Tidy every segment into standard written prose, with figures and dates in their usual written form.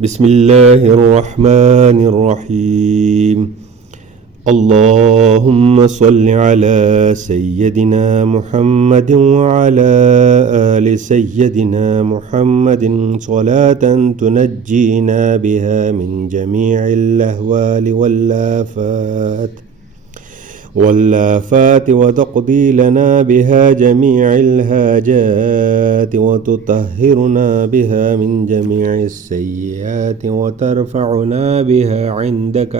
بسم الله الرحمن الرحيم. اللهم صل على سيدنا محمد وعلى آل سيدنا محمد صلاة تنجينا بها من جميع الأهوال والآفات وتقضي لنا بها جميع الحاجات وتطهرنا بها من جميع السيئات وترفعنا بها عندك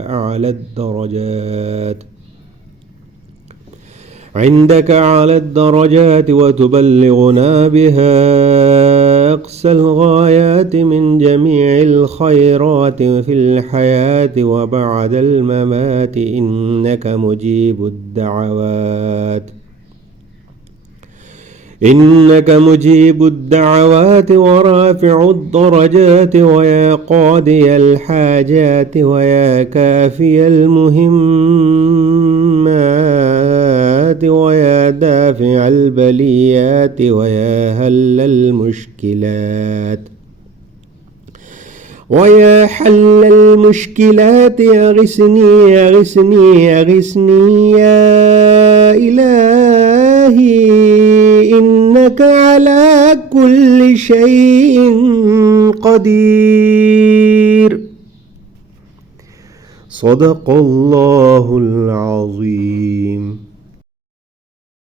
أعلى الدرجات وتبلغنا بها أقصى الغايات من جميع الخيرات في الحياة وبعد الممات إنك مجيب الدعوات ورافع الدرجات ويا قاضي الحاجات ويا كافي المهمات ويا دافع البليات ويا هل المشكلات ويا حل المشكلات أغثني أغثني أغثني يا إلهي إنك على كل شيء قدير. صدق الله العظيم.